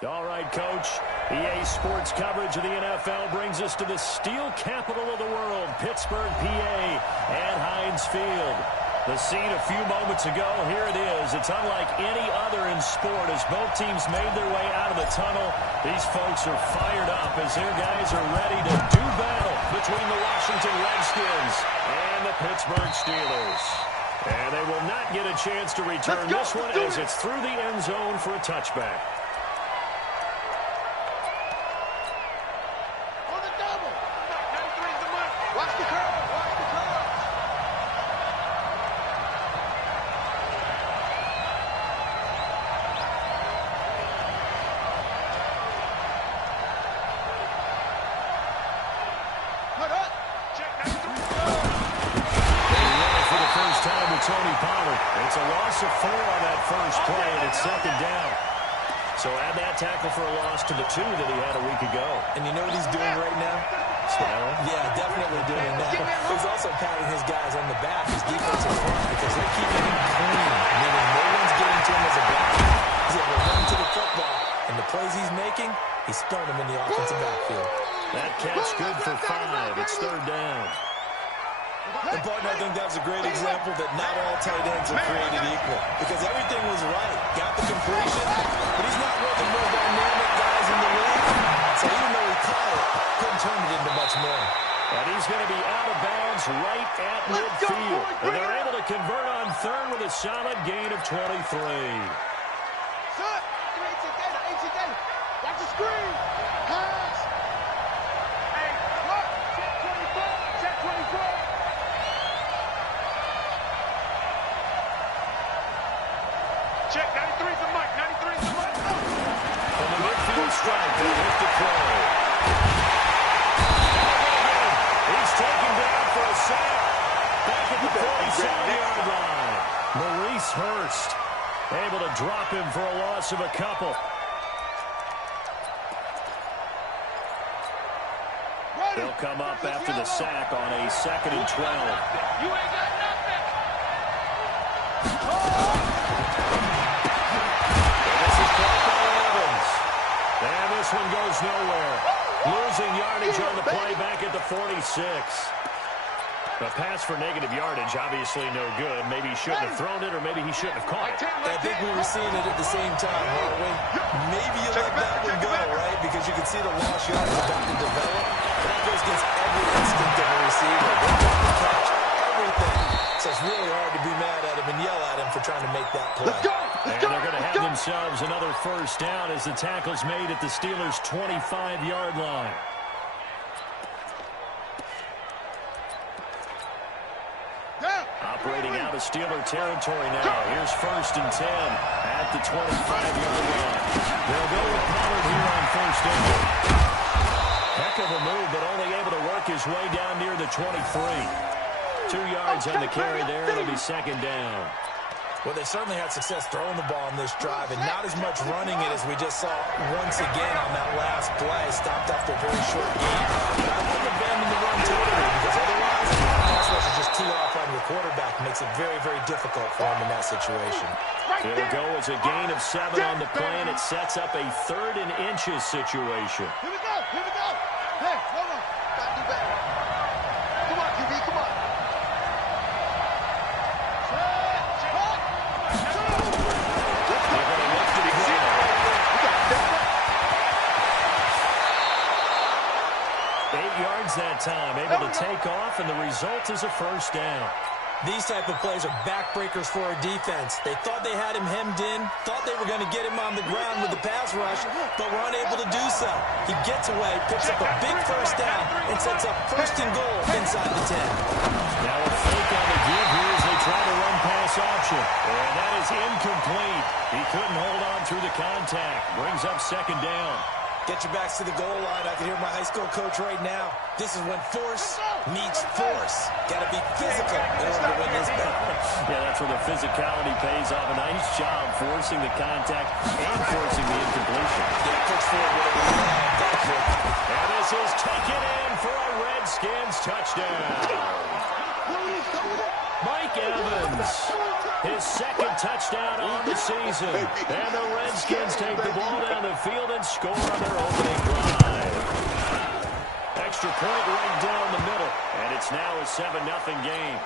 All right, Coach. EA Sports coverage of the NFL brings us to the steel capital of the world, Pittsburgh, PA, at Heinz Field. The scene a few moments ago, here it is. It's unlike any other in sport as both teams made their way out of the tunnel. These folks are fired up as their guys are ready to do battle between the Washington Redskins and the Pittsburgh Steelers. And they will not get a chance to return this one as it's through the end zone for a touchback. It's a loss of 4 on that first play, and it's second down. So add that tackle for a loss to the 2 that he had a week ago. And you know what he's doing right now? Smiling? Yeah, definitely doing that. He's also patting his guys on the back, his defensive front, because they're keeping him clean, meaning no one's getting to him as a back. He's able to run to the football, and the plays he's making, he's throwing them in the offensive backfield. That catch good for 5. It's third down. And, partner, I think that was a great example that not all tight ends are created equal. Because everything was right. Got the completion, but he's not one of the more dynamic guys in the league. So even though he caught it, couldn't turn it into much more. And he's going to be out of bounds right at midfield. And they're able to convert on third with a solid gain of 23. Watch the screen. Pass. Hey, look. Check 24. Check 24. Check, 93's the mic, 93's the mic. From the midfield strike, they lift the throw. He's taken down for a sack. Back at the 47-yard line. Maurice Hurst able to drop him for a loss of a couple. They'll come up after the sack on a 2nd and 12. You ain't got nothing. And this one goes nowhere. Losing yardage on the play back at the 46. A pass for negative yardage, obviously no good. Maybe he shouldn't have thrown it, or maybe he shouldn't have caught it. I think we were seeing it at the same time, weren't we? Maybe you let that one go, right? Because you can see the lost yardage about to develop. But that goes against every instinct of a receiver. They're trying to catch everything. So it's really hard to be mad at him and yell at him for trying to make that play. And they're going to have themselves another first down as the tackle's made at the Steelers' 25-yard line. Operating out of Steeler territory now. Here's 1st and 10 at the 25-yard line. They'll go with Pollard here on 1st down. Heck of a move, but only able to work his way down near the 23. 2 yards on the carry there. It'll be 2nd down. Well, they certainly had success throwing the ball on this drive, and not as much running it as we just saw once again on that last play. Stopped after a very short game. But I wouldn't abandon the run totally, because otherwise, pass rush is just too off on your quarterback. It makes it very, very difficult for him in that situation. It'll go as a gain of 7 on the play, and it sets up a 3rd and inches situation. Here we go. Here we go. Hey, hold on. Gotta do better. Come on, QB. Come on. 8 yards that time, able to take off, and the result is a first down. These type of plays are backbreakers for our defense. They thought they had him hemmed in, thought they were going to get him on the ground with the pass rush, but were unable to do so. He gets away, picks up a big first down, and sets up 1st and goal inside the 10. Now a fake on the give here as they try to run pass option. And that is incomplete. He couldn't hold on through the contact. Brings up 2nd down. Get your backs to the goal line. I can hear my high school coach right now. This is when force meets force. Got to be physical in order to win this battle. Yeah, that's where the physicality pays off. A nice job forcing the contact and forcing the incompletion. Yeah, Coach Ford would have loved that kick. And this is taken in for a Redskins touchdown. Mike Evans His second touchdown on the season. And the Redskins take the ball down the field and score on their opening drive. Extra point right down the middle. And it's now a 7-0 game.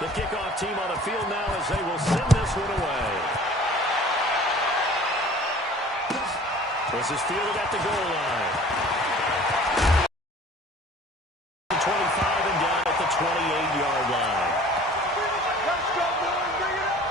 The kickoff team on the field now as they will send this one away. This is fielded at the goal line. 25 and down at the 28-yard line. Let's go, boys. Bring it up.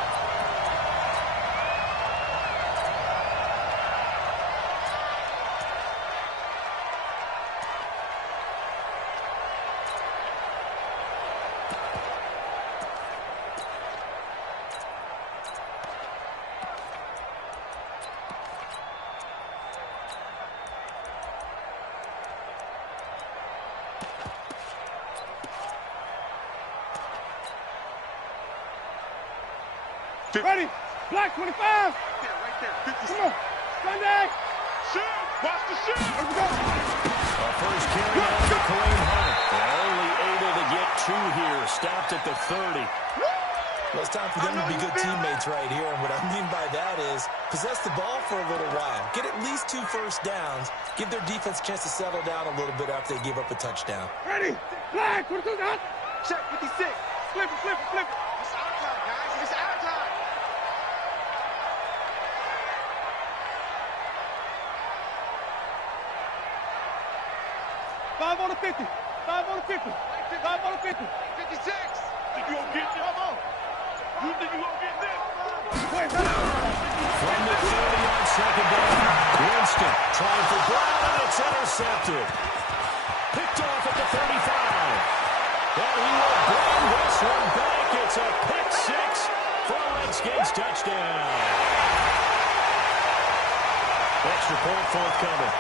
Ready? Black 25. Right there. 50. Come on. Sunday. Shoot. Watch the shoot. Let's go. Our first carry on to Kareem Hunt. They're only able to get 2 here. Stopped at the 30. Well, it's time for them to be good teammates right here. And what I mean by that is possess the ball for a little while. Get at least 2 first downs. Give their defense a chance to settle down a little bit after they give up a touchdown. Ready? Black 22. Check 56. Flip it. It's our time, guys. It's our time. Five on the 50. 5 on the 50. 5 on the 50. 56. Think you gonna get this? Come on. You think you gonna get this? From the 30 on second down. Winston trying for Brown, and it's intercepted. Picked off at the 35. And he will bring this one back. It's a pick 6 for a Redskins touchdown. Extra point forthcoming.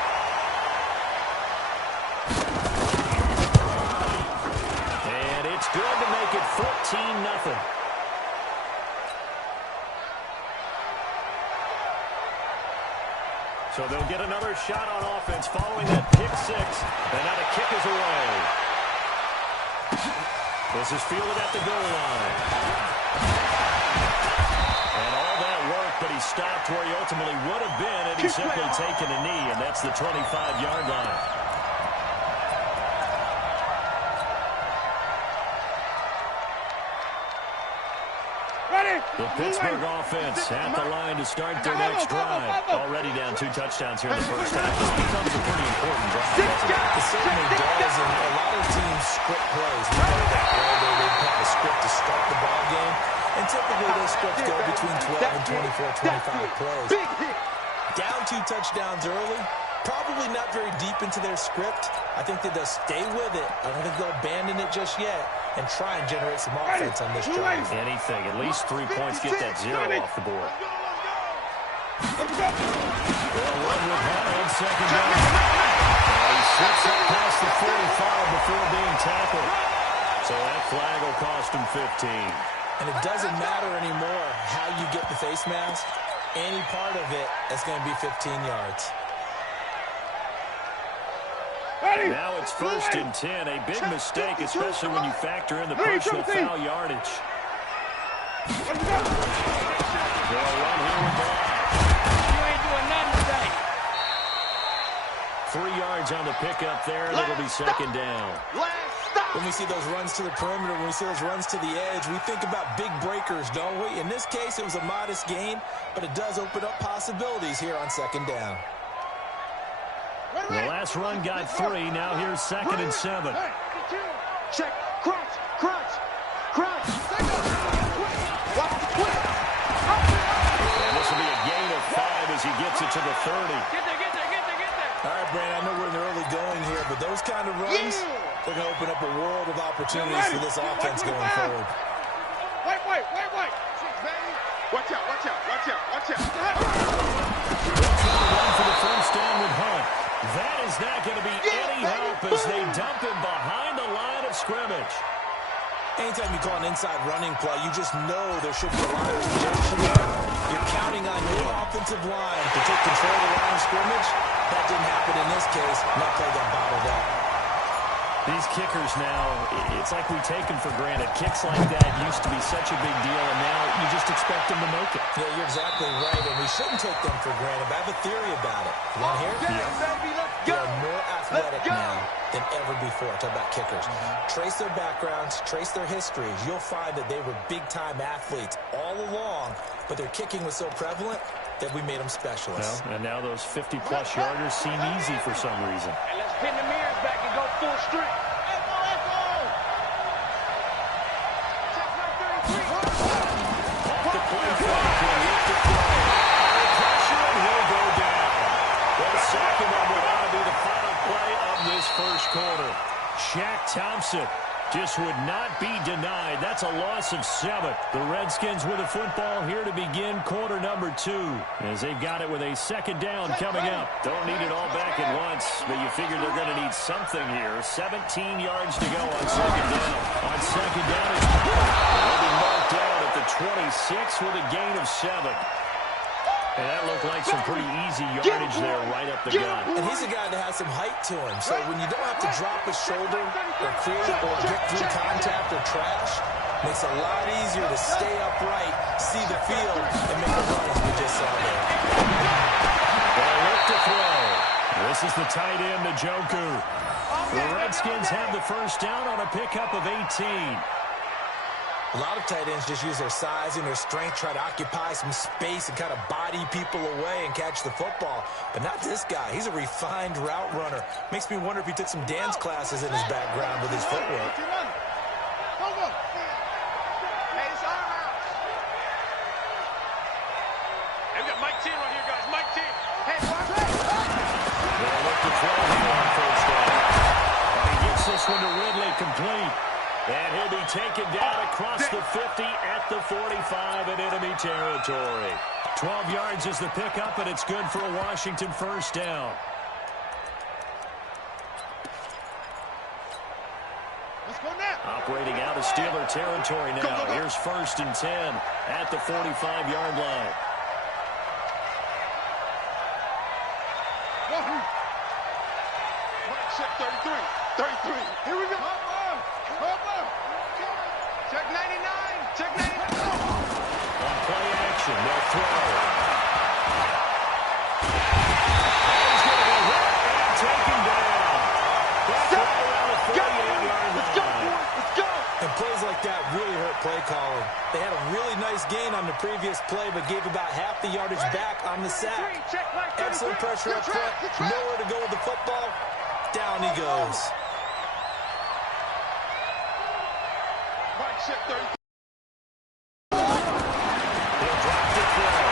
And it's good to make it 14-0. So they'll get another shot on offense following that pick 6. And now the kick is away. This is fielded at the goal line. And all that work, but he stopped where he ultimately would have been had he simply taken a knee, and that's the 25-yard line. The Pittsburgh offense at the line to start their next drive. Already down 2 touchdowns here in the first half. This becomes a pretty important drive. It certainly does, and a lot of teams script plays. We know that. They have a script to start the ball game, and typically those scripts go between 12 and 24, 25 plays. Down 2 touchdowns early, probably not very deep into their script. I think that they'll stay with it. I don't think they'll abandon it just yet and try and generate some offense on this drive. Anything, at least 3 points, get that 0 off the board. They'll run with Hunt on second down. And he slips up past the 45 before being tackled. So that flag will cost him 15. And it doesn't matter anymore how you get the face mask. Any part of it is going to be 15 yards. Now it's 1st and 10. A big mistake, especially when you factor in the personal foul yardage. They'll run here with the line. You ain't doing nothing today. 3 yards on the pickup there, and it'll be second down. When we see those runs to the perimeter, when we see those runs to the edge, we think about big breakers, don't we? In this case, it was a modest gain, but it does open up possibilities here on second down. The last run got 3. Now here's 2nd and 7. Check. Crunch. Watch the quick. And this will be a gain of 5 as he gets it to the 30. Get there. All right, Brandon, I know we're in the early going here, but those kind of runs, they're going to open up a world of opportunities for this offense going forward. Wait. Watch out. Run for the first down with Hunt. That is not going to be any help as they dump him behind the line of scrimmage. Anytime you call an inside running play, you just know there should be a line of protection there. You're counting on your offensive line to take control of the line of scrimmage. That didn't happen in this case, and that play got bottled up. These kickers now, it's like we take them for granted. Kicks like that used to be such a big deal, and now you just expect them to make it. Yeah, you're exactly right, and we shouldn't take them for granted. But I have a theory about it. You want to hear it? Yeah. They're more athletic now than ever before. Talk about kickers. Trace their backgrounds, trace their histories. You'll find that they were big-time athletes all along, but their kicking was so prevalent that we made them specialists. Well, and now those 50-plus yarders seem easy for some reason. And let's pin the mirrors back and go full strength. Off the play fake, he'll lift the throw. Under pressure, and he'll go down. The second one will now be the final play of this first quarter. Shaq Thompson just would not be denied. That's a loss of 7. The Redskins with a football here to begin quarter number 2, as they've got it with a second down coming up. Don't need it all back at once, but you figure they're going to need something here. 17 yards to go on second down. On second down, it's they'll be marked down at the 26 with a gain of 7. And that looked like some pretty easy yardage there right up the gut. And he's a guy that has some height to him. So when you don't have to drop his shoulder or create or get through contact or trash, makes it a lot easier to stay upright, see the field, and make the run as we just saw there. They'll look to throw. This is the tight end, Njoku. The Redskins have the first down on a pickup of 18. A lot of tight ends just use their size and their strength, try to occupy some space and kind of body people away and catch the football. But not this guy. He's a refined route runner. Makes me wonder if he took some dance classes in his background with his footwork. Hey, we got Mike 10 right here, guys. Mike 10. Hey, They'll look to throw here on first down. And he gets this one to Ridley complete. And he'll be taken down across the 50 at the 45 in enemy territory. 12 yards is the pickup, and it's good for a Washington first down. Let's go now. Operating out of Steeler territory now. Here's first and 10 at the 45-yard line. Mike, check 33. 33. Here we go. Check 99. Check 99. On play action, they'll throw. He's going to be hit and taken down. That's right around the 48-yard line. Let's go. And plays like that really hurt play calling. They had a really nice gain on the previous play, but gave about half the yardage back on the sack. Excellent pressure up front. Nowhere to go with the football. Down he goes. Mike, check 33. He'll drop the throw.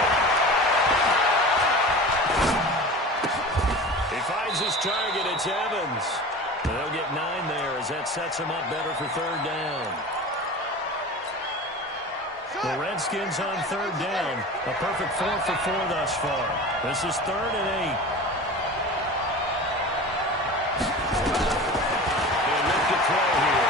He finds his target. It's Evans. They'll get 9 there as that sets him up better for third down. The Redskins on third down. A perfect 4 for 4 thus far. This is 3rd and 8. They'll look to throw here.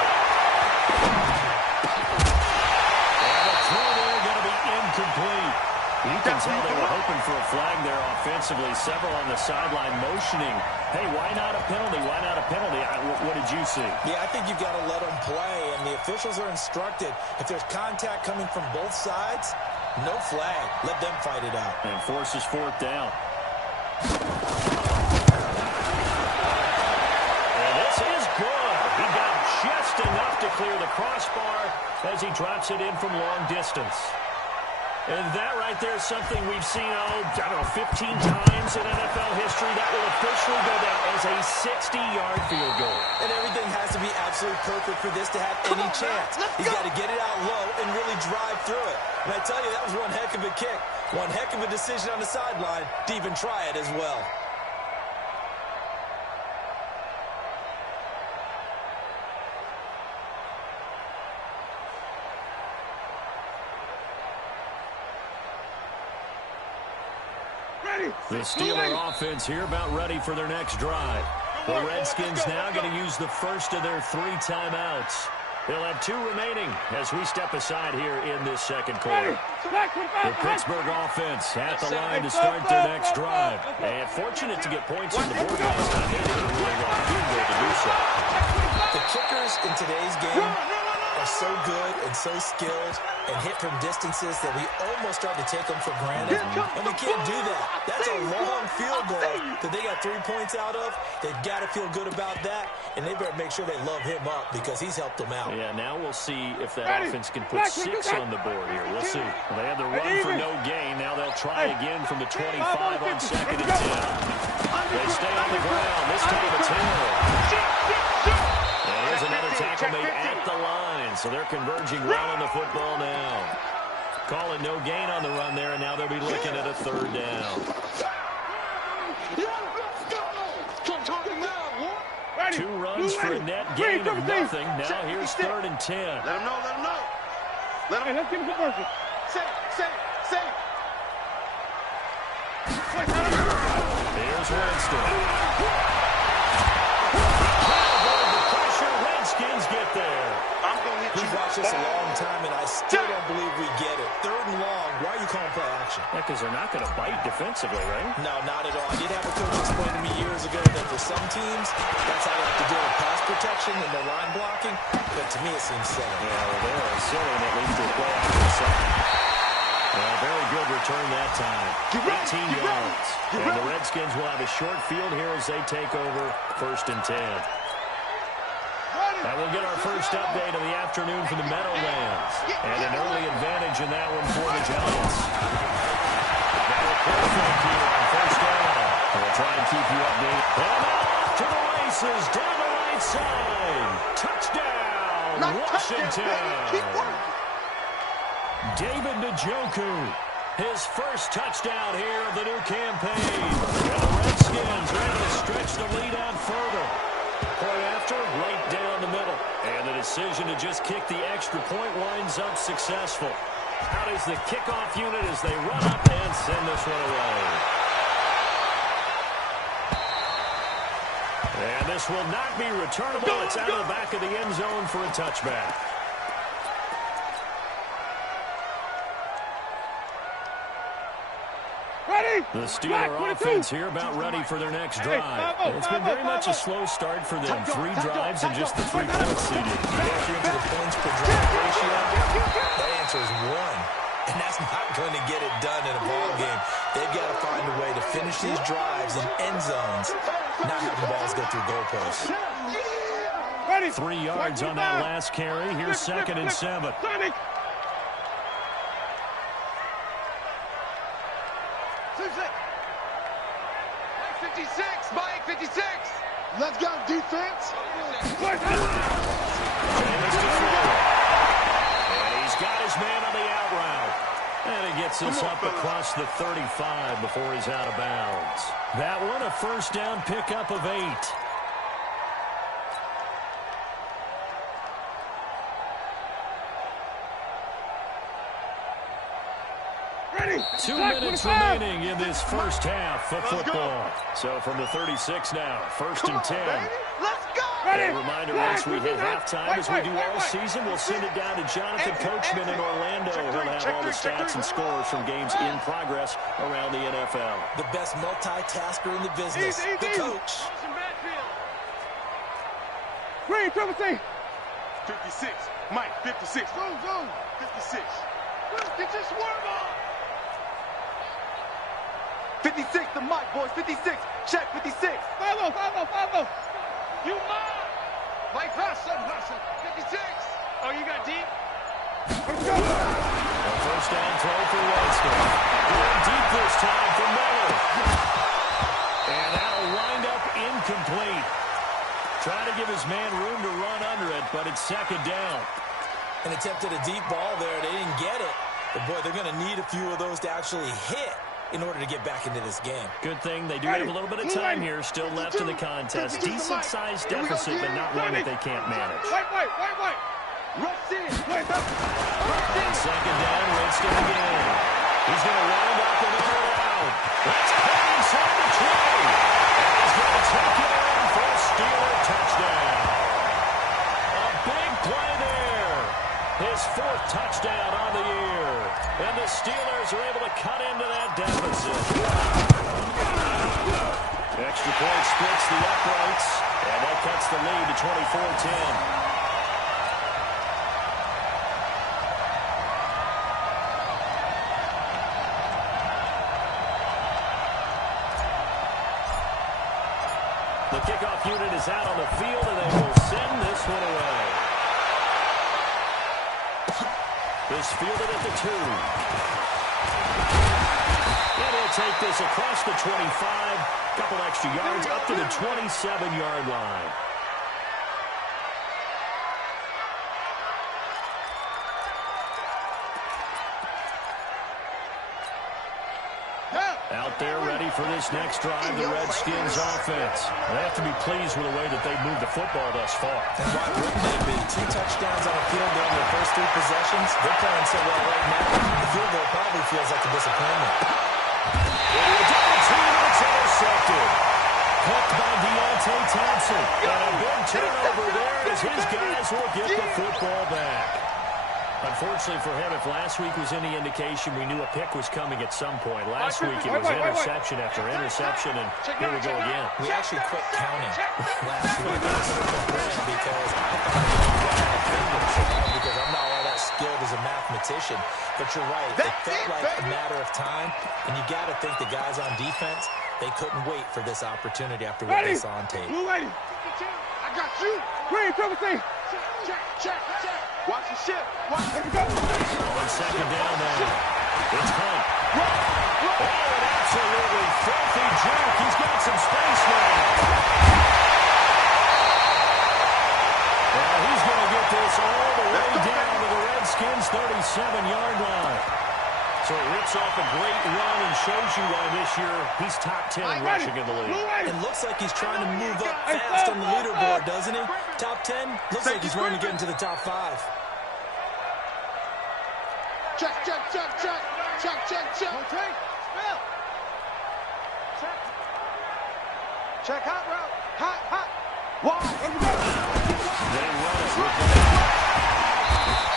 And the throw there going to be incomplete. You can tell they were hoping for a flag there offensively. Several on the sideline motioning. Hey, why not a penalty? Why not a penalty? What did you see? Yeah, I think you've got to let them play, and the officials are instructed. If there's contact coming from both sides, no flag. Let them fight it out. And forces 4th down. And this is good. He got just enough to clear the crossbar as he drops it in from long distance. And that right there is something we've seen, 15 times in NFL history. That will officially go down as a 60-yard field goal. And everything has to be absolutely perfect for this to have any chance. He's got to get it out low and really drive through it. And I tell you, that was one heck of a kick. One heck of a decision on the sideline to even try it as well. The Steeler offense here about ready for their next drive. The Redskins now going to use the first of their 3 timeouts. They'll have 2 remaining as we step aside here in this second quarter. The Pittsburgh offense at the line to start their next drive. And fortunate to get points on the board last time. They didn't really want to do so. The kickers in today's game are so good and so skilled and hit from distances that we almost start to take them for granted. And we can't do that. That's a long field goal that they got 3 points out of. They've got to feel good about that, and they better make sure they love him up because he's helped them out. Yeah, now we'll see if that offense can put 6 on the board here. We'll see. Well, they had the run for no gain. Now they'll try again from the 25 on 2nd and 10. They stay on the ground. This time it's Hill. And here's another tackle made at the line. So they're converging right on the football now. Calling no gain on the run there, and now they'll be looking at a 3rd down. 2 runs for a net gain of nothing. Now here's 3rd and 10. Let him know, let him know. Let's give him some mercy. Say. Here's Winston. The pressure, Redskins get there. I'm going to hit you. We've watched this a long time, and I still don't believe we get it. 3rd and long. Why are you calling play action? Yeah, because they're not going to bite defensively, right? No, not at all. I did have a coach explain to me years ago that for some teams, that's how they have to deal with pass protection and their line blocking. But to me, it seems silly. Yeah, well, they are silly, and it leads to a play after the second. Well, very good return that time. 18 yards. And the Redskins will have a short field here as they take over 1st and 10. And we'll get our first update of the afternoon from the Meadowlands. And an early advantage in that one for the Giants. Now a quarterback here on 1st down. And we'll try and keep you updated. And off to the races down the right side. Touchdown, Washington. David Njoku, his first touchdown here of the new campaign. And the Redskins are able to stretch the lead out further. Point after, right down the middle. And the decision to just kick the extra point winds up successful. Out is the kickoff unit as they run up and send this one away. And this will not be returnable. It's out of the back of the end zone for a touchback. The Steeler offense here about ready for their next drive. It's been very much a slow start for them. 3 drives and just the 3 points seeded. If you're into the points per drive ratio, that answer is 1. And that's not going to get it done in a ball game. They've got to find a way to finish these drives in end zones, not having balls go through goalposts. 3 yards on that last carry. Here's 2nd and 7. Mike 56. Let's go, defense. And he's got his man on the out route. And he gets us up across the 35 before he's out of bounds. That one, a 1st down pickup of 8. Ready. 2 minutes remaining in this first half of football. So from the 36 now, 1st and 10. Let's go. A reminder, once we hit halftime, as we do all season, we'll send it down to Jonathan Coachman in Orlando. He'll have all the stats and scores from games in progress around the NFL. The best multitasker in the business, the coach. Green, triple C. 56. Mike, 56. Go. 56. Get your swerve on. 56, the Mike, boys. 56. Check, 56. Follow. You mine. Mike, hustle. 56. Oh, you got deep? Let's go. A 1st down throw for Winston. Going deep this time for Miller. And that'll wind up incomplete. Trying to give his man room to run under it, but it's 2nd down. An attempt at a deep ball there. They didn't get it. But, boy, they're going to need a few of those to actually hit in order to get back into this game. Good thing they do have a little bit of time here still left in the contest. Decent-sized deficit, but not one that they can't manage. White. Rush in. And 2nd down, Winston again. He's going to wind up and air it out. That's caught inside the 20. And he's going to take it in for a Steeler touchdown. A big play there. His 4th touchdown on the year. And the Steelers are able to cut into that deficit. Extra point splits the uprights. And that cuts the lead to 24-10. kickoff unit is out on the field, and they will send this one away. This fielded at the 2. And he'll take this across the 25. Couple extra yards up to the 27-yard line. Out there ready for this next drive, the Redskins offense. They have to be pleased with the way that they've moved the football thus far. And why wouldn't they be? 2 touchdowns on the field goal in their first 3 possessions. They're playing so well right now. The field goal probably feels like a disappointment. Double team, and it's intercepted. Hooked by Deontay Thompson. And a big turnover there as his guys will get the football back. Unfortunately for him, if last week was any indication, we knew a pick was coming at some point. Last week it was interception after interception, and here we go again. We actually quit counting last week because I'm not all that skilled as a mathematician. But you're right, it felt like a matter of time, and you got to think the guys on defense, they couldn't wait for this opportunity after what they saw on tape. Blue lady, I got you. Green, triple C. Check. Watch the ship. Watch it go. On second down now. It's Hunt. Oh, an absolutely filthy juke. He's got some space now. Well, he's going to get this all the way down to the Redskins' 37-yard line. So it rips off a great run and shows you why this year he's top 10 in rushing in the league. It looks like he's trying to move up fast on the leaderboard, doesn't he? Top 10? Looks like he's running to get into the top 5. Check. Okay. Spell. Check hot route. Hot. Wide. They run it.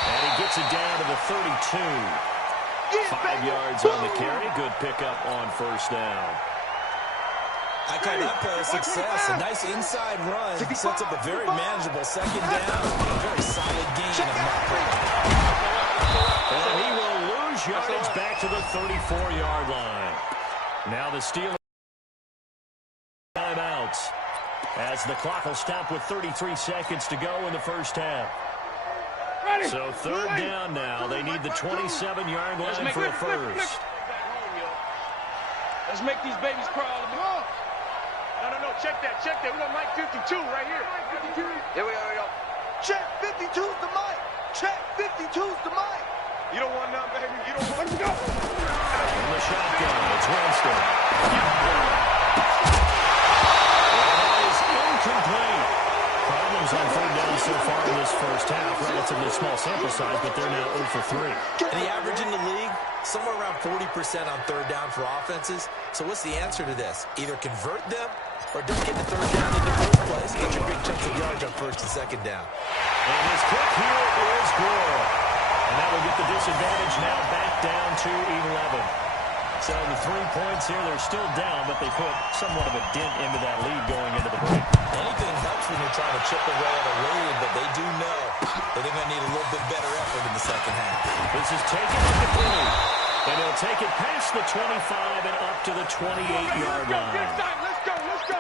And he gets it down to the 32. 5 yards on the carry. Good pickup on first down. I call that play a success. A nice inside run. Sets up a very manageable second down. A very solid gain of that play. And he will lose yardage back to the 34-yard line. Now the Steelers timeouts as the clock will stop with 33 seconds to go in the first half. So third down now. They need the 27-yard line for a first. Let's make these babies crawl a bit. No. Check that. We got Mike 52 right here. Here we go. Check 52's the mic. Check 52's the mic. You don't want none, baby. You don't want to go. In the shotgun, it's Winston. That is incomplete. Problems on third down so far in this first half. Relatively small sample size, but they're now 0 for 3. And the average in the league, somewhere around 40% on third down for offenses. So what's the answer to this? Either convert them or don't get the third down in the first place. Get your big chunks of yards on first and second down. And his kick here is good. And that will get the disadvantage now back down to 11. So the 3 points here, they're still down, but they put somewhat of a dent into that lead going into the break. Anything helps when you're trying to chip away at a lead, but they do know that they're going to need a little bit better effort in the second half. This is taken at the 30. And he'll take it past the 25 and up to the 28-yard line. Let's go.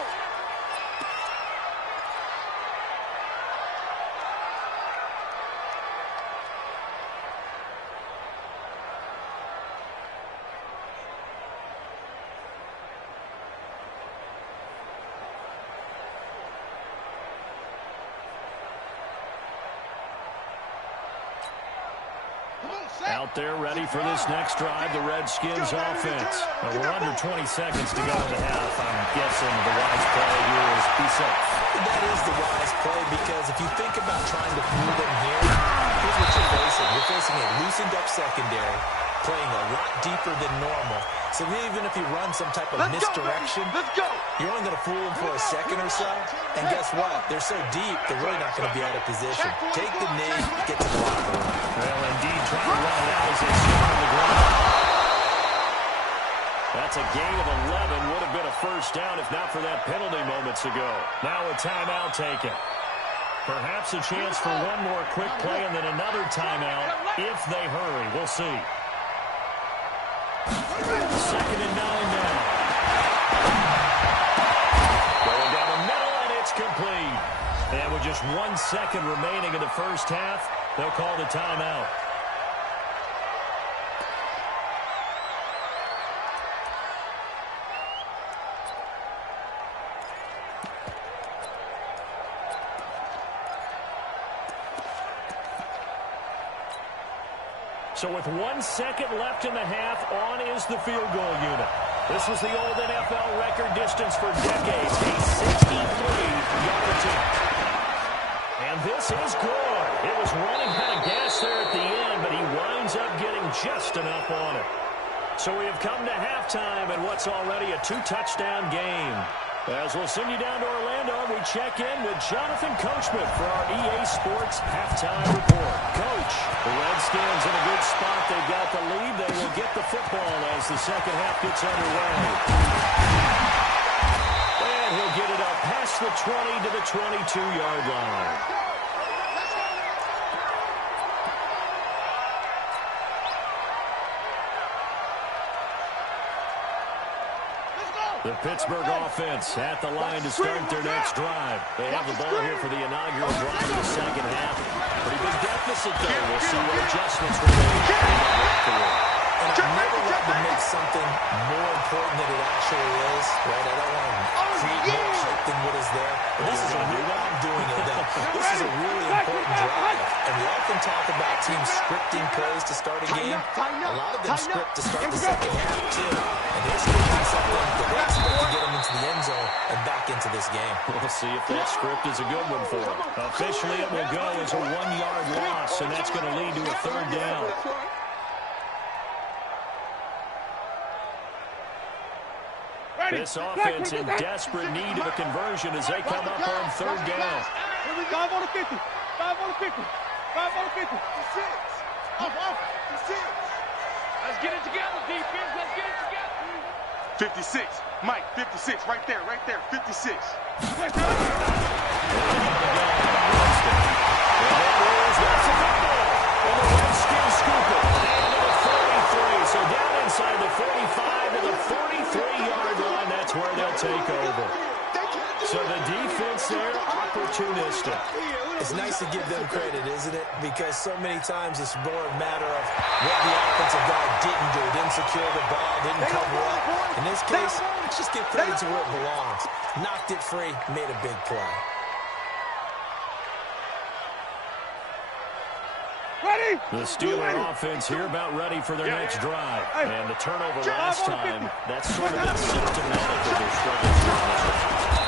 Out there ready for this next drive, the Redskins offense. We're under 20 seconds to go in the half. I'm guessing the wise play here is be safe. That is the wise play because if you think about trying to fool them here, here's what you're facing. You're facing a loosened up secondary, playing a lot deeper than normal. So even if you run some type of misdirection, you're only going to fool them for a second or so. And guess what? They're so deep, they're really not going to be out of position. Take the knee, get to the locker room. Well, indeed, trying to run it out as they start on the ground. That's a gain of 11. Would have been a first down if not for that penalty moments ago. Now a timeout taken. Perhaps a chance for one more quick play and then another timeout if they hurry. We'll see. 2nd and 9 now. Going down the middle, And with just 1 second remaining in the first half, they'll call the timeout. So with 1 second left in the half, on is the field goal unit. This was the old NFL record distance for decades, a 63-yard attempt. And this is good. It was running out of gas there at the end, but he winds up getting just enough on it. So we have come to halftime in what's already a 2-touchdown game. As we'll send you down to Orlando, we check in with Jonathan Coachman for our EA Sports Halftime Report. Coach, the Redskins in a good spot. They've got the lead. They will get the football as the second half gets underway. And he'll get it up past the 20 to the 22-yard line. The Pittsburgh offense at the line to start their next drive. They have the ball here for the inaugural drive of the second half. Pretty big deficit, though. We'll see what adjustments will be made. And I've never wanted to make something more important than it actually is, right? I don't want to create more hype than what is there. But this is a real, I'm doing it, though. This is a really important drive. And we often talk about teams scripting plays to start a game. A lot of them script to start the second half, too. And they're scripting something that they expect to get them into the end zone and back into this game. We'll see if that script is a good one for them. Officially, it will go as a 1-yard loss, and that's going to lead to a third down. This offense in desperate need of a conversion as they come up on third down. 5 on the 50. 5 on the 50. 5 on the 50. 6. Off. 6. Let's get it together, defense. Let's get it together. 56. Mike, 56. Right there. 56. So down inside the 45 to the 43-yard line, that's where they'll take over. So the defense there, opportunistic. It's nice to give them credit, isn't it? Because so many times it's more a matter of what the offensive guy didn't do. Didn't secure the ball, didn't cover up. In this case, let's just give credit to where it belongs. Knocked it free, made a big play. The Steeler offense here about ready for their next drive. And the turnover last time, that's sort of been symptomatic of their struggles.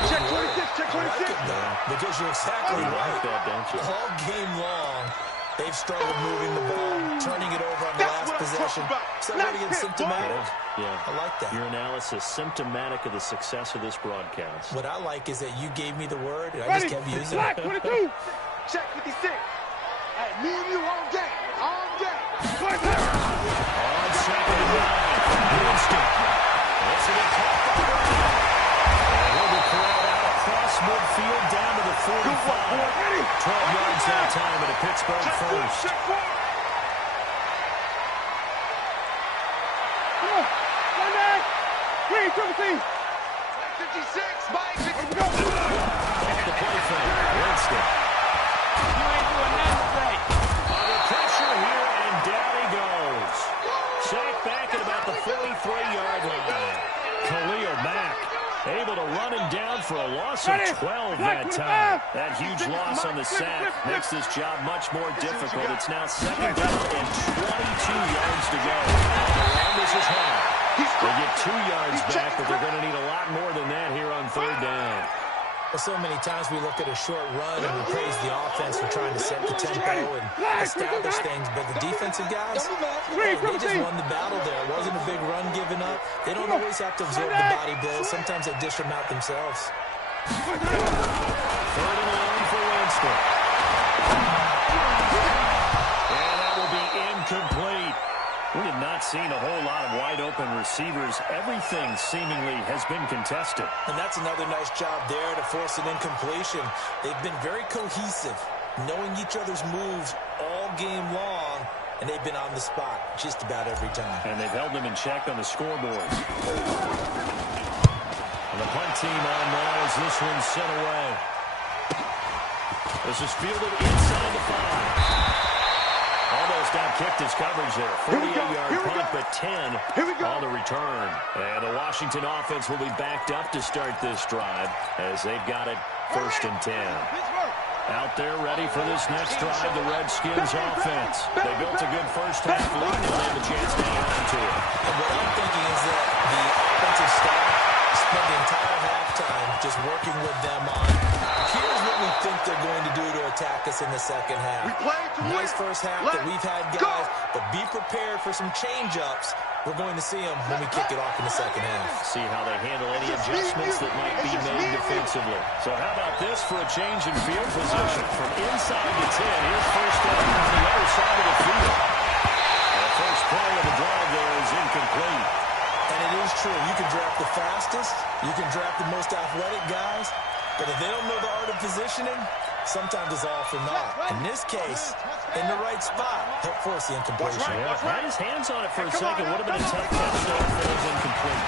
Check 26, check 26. I like it, though, because you're exactly right. That, don't you? All game long, they've struggled moving the ball, turning it over on the last possession. So that again, symptomatic. Yeah, I like that. Your analysis, symptomatic of the success of this broadcast. What I like is that you gave me the word, and I just kept using it. 22. Check 56. Hey, me and you all day. All day. On second and 9. Winston. This is a top. And he'll be called out across midfield down to the 45. 12 yards that time at a Pittsburgh first. Check 4. Come on. Sunday. Green, triple team. 56. Mike, 56. Off the play fake. Winston. You ain't doing nothing right. Under pressure here, and down he goes. Sacked back at about the 43-yard line. Khalil Mack able to run him down for a loss of 12 that time. That huge loss on the sack makes this job much more difficult. It's now second down and 22 yards to go. And this is hard. They get 2 yards back, but they're going to need a lot more than that here on third down. Well, so many times we look at a short run and we praise the offense for trying to set the tempo and establish things, but the defensive guys, they just won the battle there. It wasn't a big run given up. They don't always have to absorb the body blows. Sometimes they dish them out themselves. Third and long for Winston. And that will be incomplete. We have not seen a whole lot of wide-open receivers. Everything seemingly has been contested. And that's another nice job there to force an incompletion. They've been very cohesive, knowing each other's moves all game long, and they've been on the spot just about every time. And they've held them in check on the scoreboard. And the punt team on now as this one's sent away. This is fielded inside the 5. Almost outkicked his coverage there. 48-yard punt, but 10 on the return. And the Washington offense will be backed up to start this drive as they've got it 1st and 10. Out there ready for this next drive, the Redskins offense. They built a good first half lead, and they have a chance to hang on to it. And what I'm thinking is that the offensive staff spent the entire halftime just working with them on, here's what we think they're going to do to attack us in the second half. Nice first half that we've had, guys, but be prepared for some change-ups. We're going to see them when we kick it off in the second half. See how they handle any adjustments that might be made defensively. So how about this for a change in field position? From inside to 10, here's first down on the other side of the field. The first play of the drive there is incomplete. And it is true. You can draft the fastest. You can draft the most athletic guys. But if they don't know the art of positioning, sometimes it's all for naught. In this case, in the right spot, help force the incompletion. Yeah, had his hands on it for a second. Would have been a tough catch there if it was incomplete.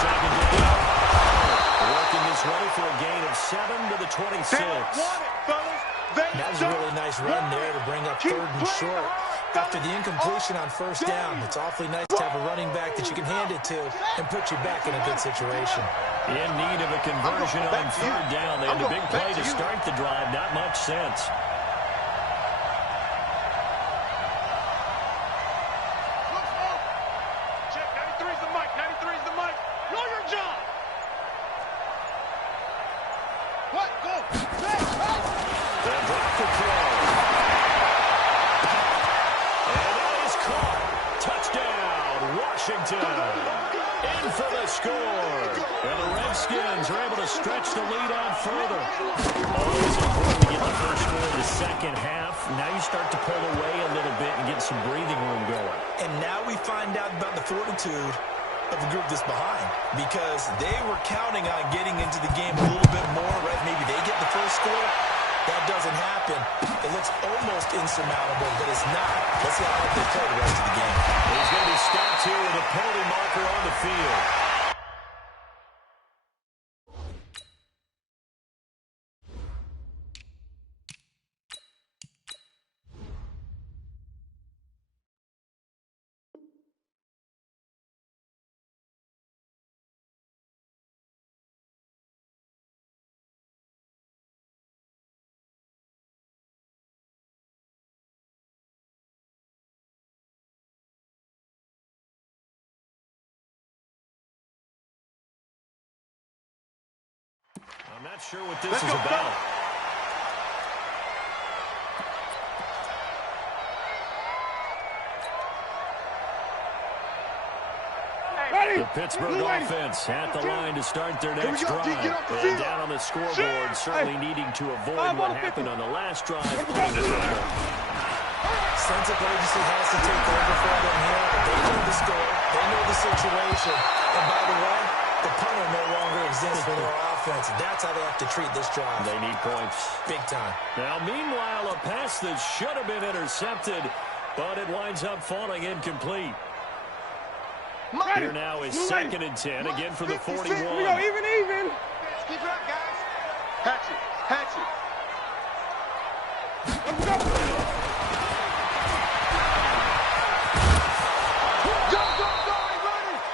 Second down. Working this way for a gain of 7 to the 26. That was a really nice run there to bring up 3rd and short. After the incompletion on first down, it's awfully nice to have a running back that you can hand it to and put you back in a good situation. In need of a conversion on 3rd down. They had a big play to start the drive. Not much sense. Check, 93's the mic. 93's the mic. Know your job. What? Go. They drop the throw. And that is caught. Touchdown, Washington. In for the score. And the Redskins are able to stretch the lead out further. Always important to get the first score in the second half. Now you start to pull away a little bit and get some breathing room going. And now we find out about the fortitude of the group that's behind, because they were counting on getting into the game a little bit more, right? Maybe they get the first score. That doesn't happen. It looks almost insurmountable, but it's not. Let's see how they play the rest of the game. He's going to be stopped here with a penalty marker on the field. I'm not sure what this is about. The Pittsburgh offense at the line to start their next drive. And down on the scoreboard, certainly needing to avoid what happened on the last drive. Sense of urgency has to take over for them here. They know the score. They know the situation. And by the way, the punter no longer exists for their offense. That's how they have to treat this drive. They need points. Big time. Now, meanwhile, a pass that should have been intercepted, but it winds up falling incomplete. Here now is 2nd and 10, again for the 41. Here we go, even. Keep it up, guys. Hatchet. Let's go.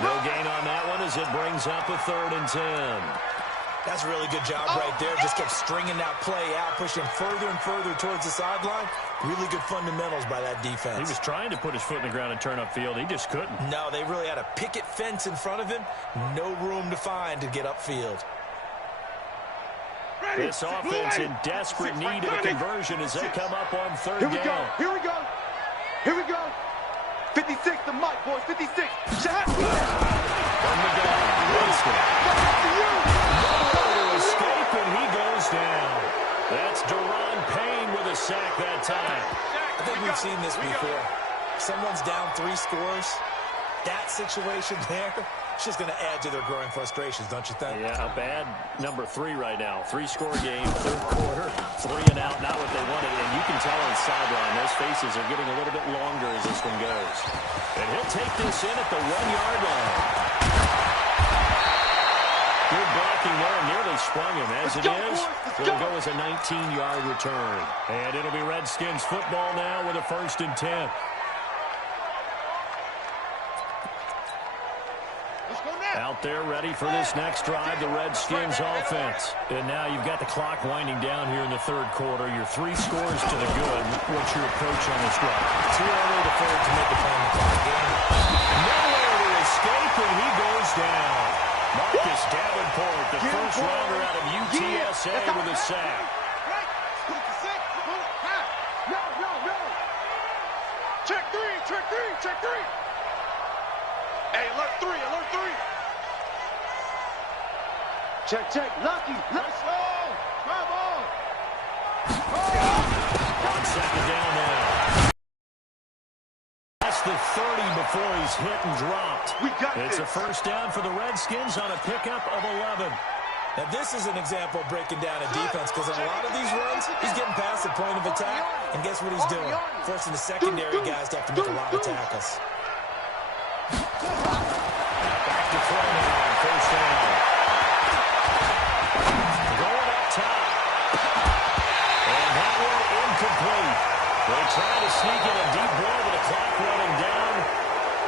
No gain on that one as it brings up a 3rd and 10. That's a really good job right there. Just kept stringing that play out, pushing further and further towards the sideline. Really good fundamentals by that defense. He was trying to put his foot in the ground and turn upfield. He just couldn't. No, they really had a picket fence in front of him. No room to find to get upfield. This offense in desperate need of a conversion as they come up on 3rd down. Here we go. 56, the mic, boys. 56. Shot. From the gun, Winston. To escape, and he goes down. That's Deron Payne with a sack that time. I think we've seen this before. Someone's down 3 scores. That situation there, it's just going to add to their growing frustrations, don't you think? Yeah, a bad number 3 right now. 3-score game, 3rd quarter, 3 and out, not what they wanted. And you can tell on the sideline, those faces are getting a little bit longer as this one goes. And he'll take this in at the 1-yard line. Good blocking there, nearly sprung him. As it is, it'll go as a 19-yard return. And it'll be Redskins football now with a 1st and 10. Out there ready for this next drive, the Redskins offense. And now you've got the clock winding down here in the 3rd quarter. You're 3 scores to the good. What's your approach on this drive? Too early to forward to make the play in the clock game. Nowhere to escape, and he goes down. Marcus Davenport, the first rounder out of UTSA with a sack. Check three, check three, check three. Hey, alert 3, alert 3. Check, lucky, let's go. Bravo. On 2nd down now. That's the 30 before he's hit and dropped. It's a 1st down for the Redskins on a pickup of 11. Now, this is an example of breaking down a defense because in a lot of these runs, he's getting past the point of attack, and guess what he's doing? Forcing the secondary guys to have to make a lot of tackles. Back to throw now, 1st down. Going up top. And that one incomplete. They try to sneak in a deep ball with the clock running down.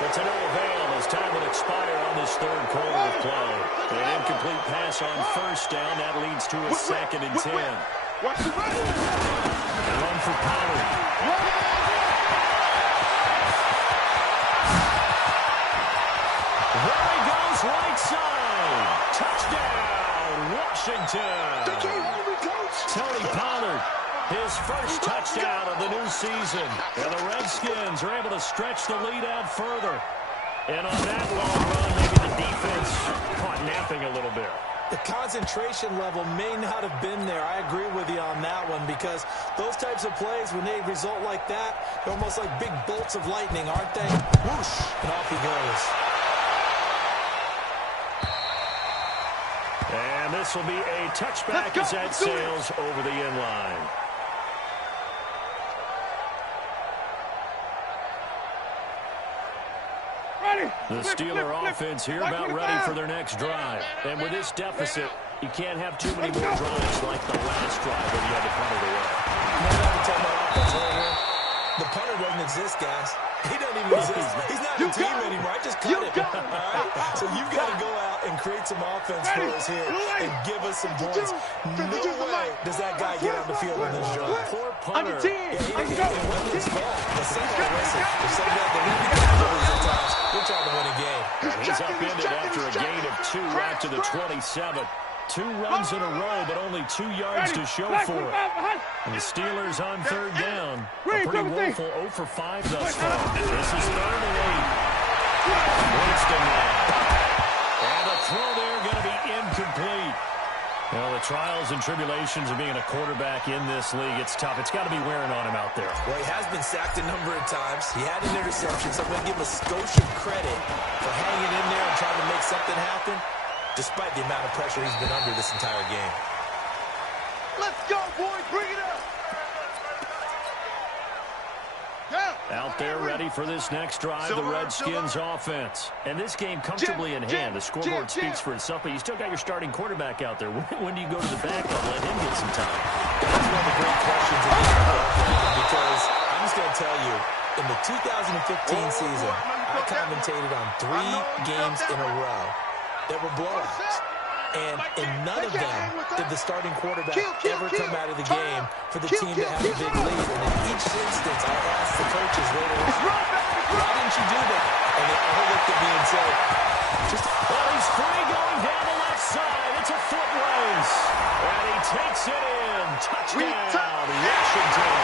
But to no avail as time will expire on this 3rd quarter of play. An incomplete pass on 1st down. That leads to a 2nd and 10. Run for Pollard. There he goes, right side. Touchdown, Washington. Tony Pollard, his first touchdown of the new season. And the Redskins are able to stretch the lead out further. And on that long run, maybe the defense caught napping a little bit. The concentration level may not have been there. I agree with you on that one because those types of plays, when they result like that, they're almost like big bolts of lightning, aren't they? Whoosh, and off he goes. And this will be a touchback as that sails over the end line. The Steeler offense here about ready for their next drive. And with this deficit, you can't have too many more drives like the last drive when you had to punt it away. The punter doesn't exist, guys. He doesn't even exist. He's not a team anymore. I just cut it. All right? So you've got to go out and create some offense for us here and give us some points. No way does that guy get on the field on this drive. Poor punter. It wasn't his fault. The single whistle. If somebody had the lead at times, we're trying to win a game. He's upended after a gain of 2 out to the 27. 2 runs in a row, but only 2 yards to show for it. And the Steelers on 3rd down. A pretty woeful 0 for 5 thus far. This is 3rd and 8. Winston now. And the throw there going to be incomplete. Well, the trials and tribulations of being a quarterback in this league, it's tough. It's got to be wearing on him out there. Well, he has been sacked a number of times. He had an interception, so I'm going to give him a Scotian credit for hanging in there and trying to make something happen, despite the amount of pressure he's been under this entire game. Let's go, boys. Bring it up. Out there ready for this next drive, the Redskins offense. And this game comfortably in hand. The scoreboard speaks for itself, but you still got your starting quarterback out there. When do you go to the backup and let him get some time? That's one of the great questions in this game because I'm just going to tell you, in the 2015 season, I commentated on 3 games in a row that were blowouts. And in none of them did the starting quarterback ever come out of the game for the team to have a big lead. And in each instance, I asked the coaches later on, why didn't you do that? And they all looked at me and said, well, he's free going down the left side. It's a foot race. And he takes it in. Touchdown, Washington.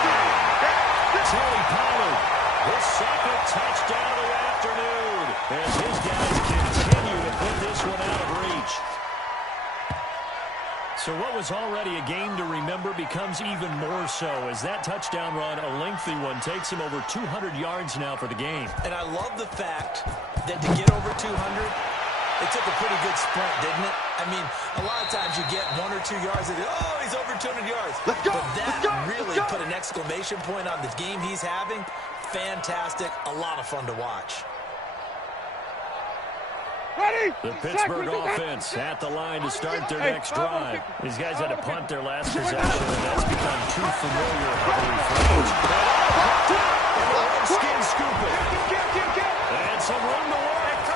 Tony Pollard, his 2nd touchdown of the afternoon. As his guys continue to put this one out of reach. So what was already a game to remember becomes even more so as that touchdown run, a lengthy one, takes him over 200 yards now for the game. And I love the fact that to get over 200, it took a pretty good sprint, didn't it? I mean, a lot of times you get 1 or 2 yards and, oh, he's over 200 yards. But that really put an exclamation point on the game he's having. Fantastic. A lot of fun to watch. The Pittsburgh offense at the line to start their next drive. These guys had to punt their last possession, and that's become too familiar of a refrain. Skin scooping. And some room to work.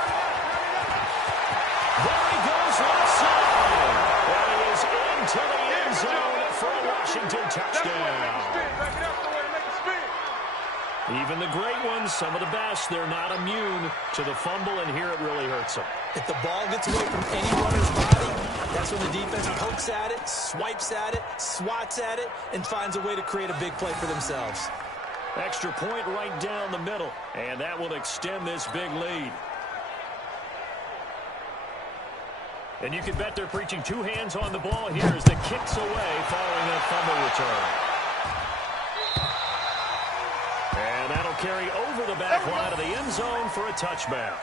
There he goes left side. And he is into the end zone for a Washington touchdown. Even the great ones, some of the best, they're not immune to the fumble, and here it really hurts them. If the ball gets away from any runner's body, that's when the defense pokes at it, swipes at it, swats at it, and finds a way to create a big play for themselves. Extra point right down the middle, and that will extend this big lead. And you can bet they're preaching two hands on the ball here as the kick's away following that fumble return. And that'll carry over the back line of the end zone for a touchdown.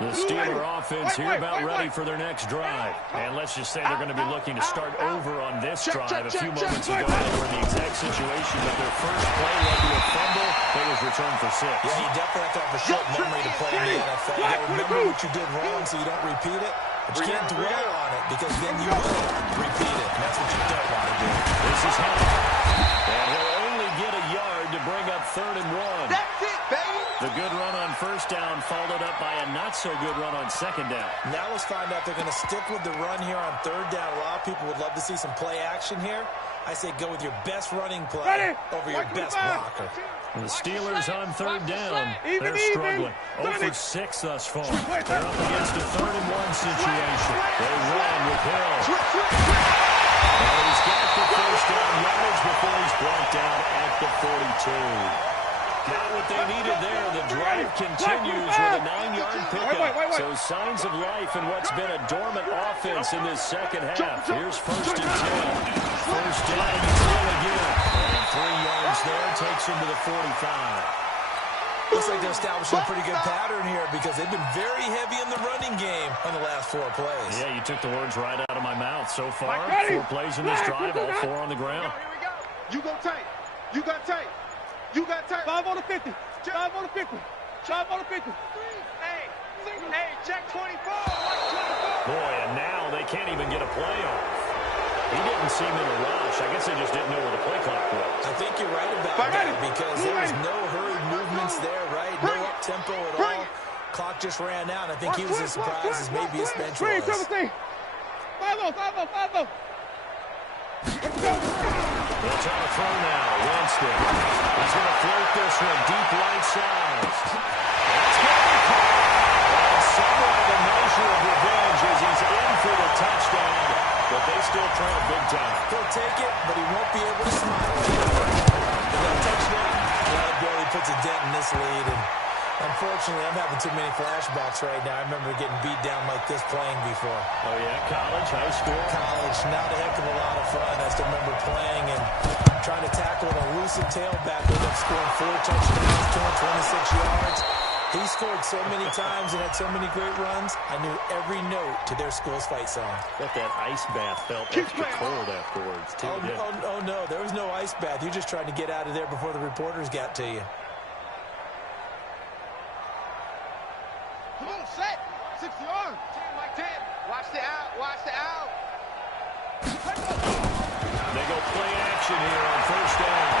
The Steeler offense here about ready for their next drive. And let's just say they're going to be looking to start over on this drive. A few moments ago, they were in the exact situation that their first play led to a fumble that was returned for 6. Yeah, you definitely have to have a short memory to play in the NFL. You got to remember what you did wrong so you don't repeat it. But you can't dwell on it because then you will repeat it. And that's what you don't want to do. This is Hunt. And he'll only get a yard to bring up 3rd and 1. That's it, baby. The good run on first down followed up by a not-so-good run on second down. Now let's find out if they're going to stick with the run here on 3rd down. A lot of people would love to see some play action here. I say go with your best running play over your best blocker. The Steelers on 3rd down. They're struggling. 0 for 6 thus far. They're up against a 3rd and 1 situation. They run with Hill. And he's got the first down yardage before he's brought down at the 42. Got what they needed there. The drive continues with a 9-yard pickup. So signs of life in what's been a dormant offense in this second half. Here's 1st and 10. First down, he's in again. And 3 yards there takes him to the 45. Looks like they're establishing a pretty good pattern here because they've been very heavy in the running game on the last 4 plays. Yeah, you took the words right out of my mouth. So far, 4 plays in this drive, all 4 on the ground. Here we go. You go tight. You got tight. You got tight. 5 on the 50. 5 on the 50. 5 on the 50. Hey, check 24. Boy, and now they can't even get a play off. He didn't seem in a rush. I guess they just didn't know where the play clock was. I think you're right about that because there was no hurried movements there, right? No up-tempo at all. Clock just ran out. I think he was as surprised as maybe his bench was. 5-0. They'll try to throw now. Winston. He's going to float this one deep right side. That's going to be caught. And somewhat of a measure of revenge as he's in for the touchdown. But they still trail big time. He'll take it, but he won't be able to smile. And that touchdown, that barely puts a dent in this lead. And unfortunately, I'm having too many flashbacks right now. I remember getting beat down like this playing before. Oh, yeah? College, high school? College, not a heck of a lot of fun. I still remember playing and trying to tackle an elusive tailback. Ended up scoring 4 touchdowns, 226 yards. He scored so many times and had so many great runs, I knew every note to their school's fight song. Bet that ice bath felt extra cold afterwards, too. Oh, no, there was no ice bath. You just tried to get out of there before the reporters got to you. Come on, set. 60 yards. 10 like 10. Watch the out. Watch the out. They go play action here on first down.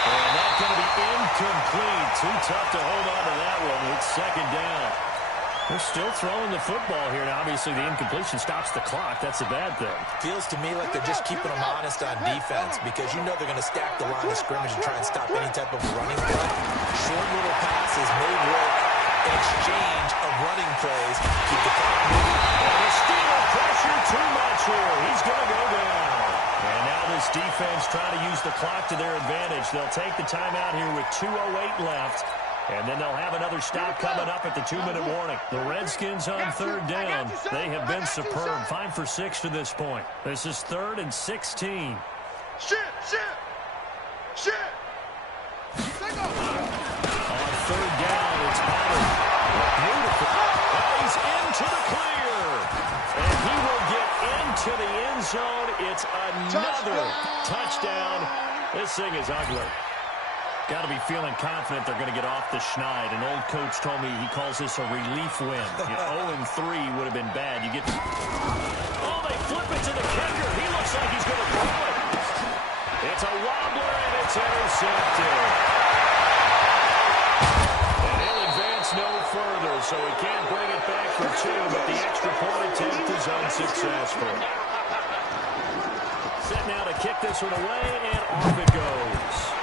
And that's going to be incomplete. Too tough to hold on to that one. It's second down. They're still throwing the football here. Now, obviously, the incompletion stops the clock. That's a bad thing. Feels to me like they're just keeping them honest on defense because you know they're going to stack the line of scrimmage and try and stop any type of running play. Short little passes may work in exchange of running plays. Keep the clock moving. And the Steeler pressure too much here. He's going to go down. And now this defense trying to use the clock to their advantage. They'll take the timeout here with 2:08 left. And then they'll have another stop coming up at the 2-minute warning. The Redskins on third down. They have been superb. 5 for 6 to this point. This is 3rd and 16. Shit. On third down. It's Pollard. Beautiful. He's into the clear. And he will get into the end zone. It's another touchdown. This thing is ugly. Got to be feeling confident they're going to get off the schneid. An old coach told me he calls this a relief win. 0-3 would have been bad. You get. Oh, they flip it to the kicker. He looks like he's going to throw it. It's a wobbler, and it's intercepted. And he'll advance no further, so he can't bring it back for two, but the extra point attempt is unsuccessful. Set now to kick this one away, and off it goes.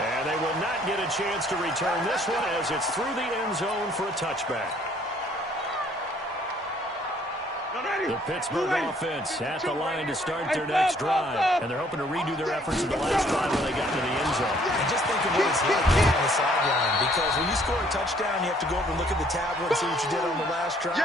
And they will not get a chance to return this one as it's through the end zone for a touchback. The Pittsburgh offense at the line to start their next drive. And they're hoping to redo their efforts in the last drive when they got to the end zone. And just think of what it's like on the sideline. Because when you score a touchdown, you have to go over and look at the tablet and see what you did on the last drive.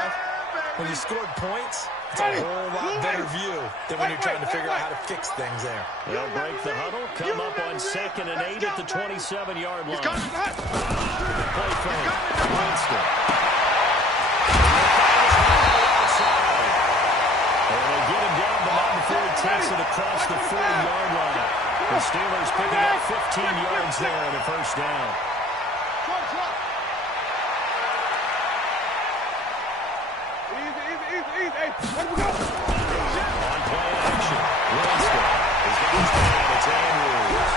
When you scored points, it's a whole lot better view than when you're trying to figure out how to fix things there. They'll break the huddle, come up on 2nd and 8 at the 27-yard line. Play fake. Winston. And they get him down, but not before he takes it across the 4-yard line. The Steelers picking up 15 yards there on a first down. On play action. Winston is going to stand. It's Andrews.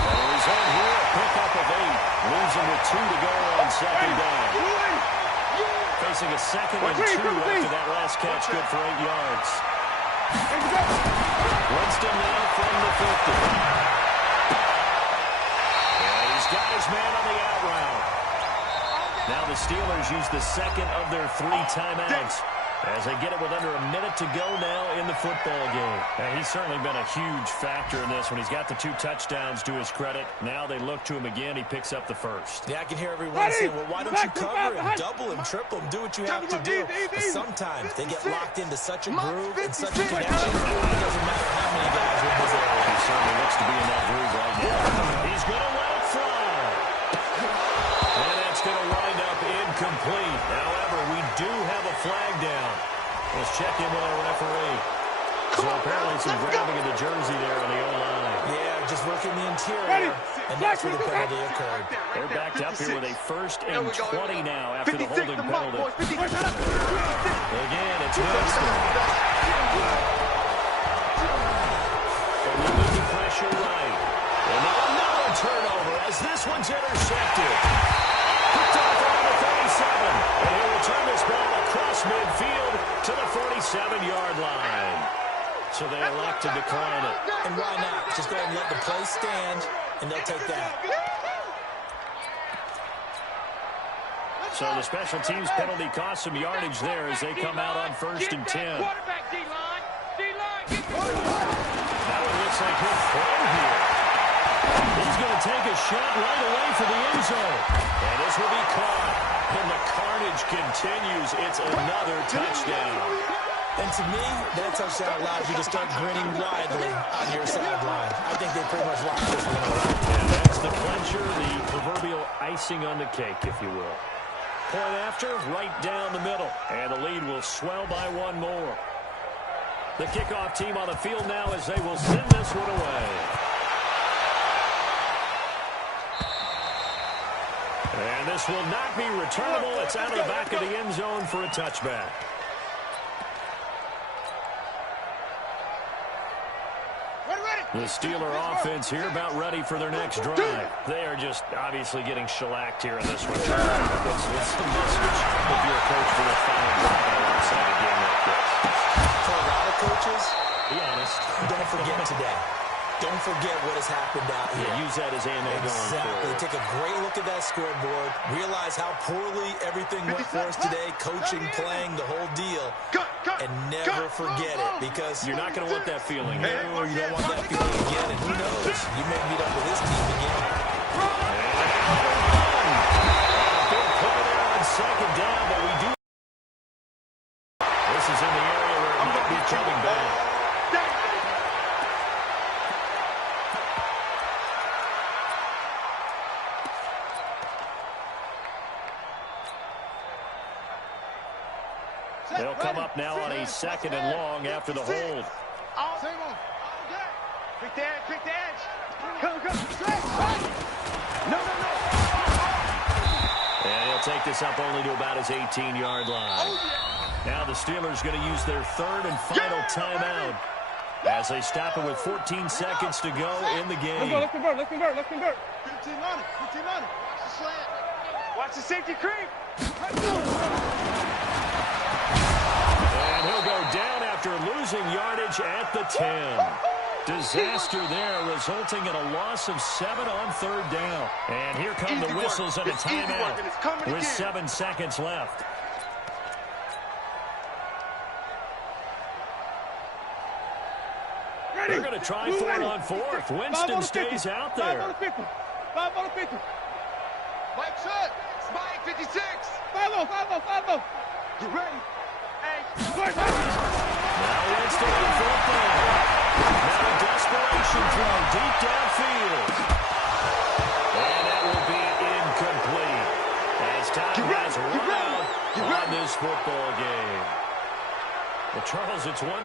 And the result here, a pickup of 8. Leaves him with 2 to go on 2nd down. Facing a 2nd and 2 after that last catch, good for 8 yards. Winston now from the 50. And he's got his man on the out route. Now the Steelers use the 2nd of their 3 timeouts as they get it with under a minute to go now in the football game. And he's certainly been a huge factor in this when he's got the 2 touchdowns to his credit. Now they look to him again. He picks up the first. Yeah, I can hear everyone saying, well, why don't you cover him, double him, triple him, do what you have to do. But sometimes they get locked into such a groove and such a connection, it doesn't matter how many guys are in his area. He certainly looks to be in that groove right now. He's going to let it fly. And that's going to wind up incomplete. However, we do have a flag down. Let's check in with our referee. So apparently some grabbing of the jersey there on the O-line. Yeah, just working the interior, and that's where the penalty occurred. They're backed up here with a 1st and 20 now after the holding penalty. Again, it's Winston. And moving the pressure right. And now another turnover as this one's intercepted. Picked off around the 37. And he'll return this ball across midfield to the 47-yard line. So they elect to decline it. And why not? Just go ahead and let the play stand, and they'll take that. So the special teams penalty cost some yardage there as they come out on 1st and 10. That one looks like he'll throw here. He's going to take a shot right away for the end zone. And this will be caught. And the carnage continues. It's another touchdown. And to me, that touchdown allows you to start grinning widely on your sideline. I think they pretty much locked this one up. And that's the clincher, the proverbial icing on the cake, if you will. Point after, right down the middle. And the lead will swell by 1 more. The kickoff team on the field now as they will send this one away. And this will not be returnable. It's out of the back of the end zone for a touchback. The Steeler offense here about ready for their next drive. They are just obviously getting shellacked here in this one. What's the message if you're a coach for the final drive on a one-sided game like this? For a lot of coaches, be honest, don't forget today. Don't forget what has happened out here. Yeah, use that as ammo going forward. Exactly. Take a great look at that scoreboard. Realize how poorly everything went for us today. Coaching, playing, the whole deal. And never forget it, because you're not going to want that feeling. No, you don't want that feeling again. And who knows? You may meet up with this team again. Big play there on 2nd down, but we do. This is in the area where it might be coming back. come up now on a 2nd and long after the hold. Quick the edge, quick the edge. Come. No. And he'll take this up only to about his 18-yard line. Now the Steelers going to use their 3rd and final timeout as they stop it with 14 seconds to go in the game. Let's convert. 15 on it. Watch the slant. Watch the safety creep. And he'll go down after losing yardage at the 10. Disaster there, resulting in a loss of 7 on 3rd down. And here come the whistles and a timeout with 7 seconds left. They're going to try for it on 4th. Winston stays out there. 5 on the 50. Mike shot. Mike 56. 5-0. You ready? Hey. Now Winston on 4th down. Now a desperation throw deep downfield. And that will be incomplete as time has run out on this football game. Well, Charles, it's one.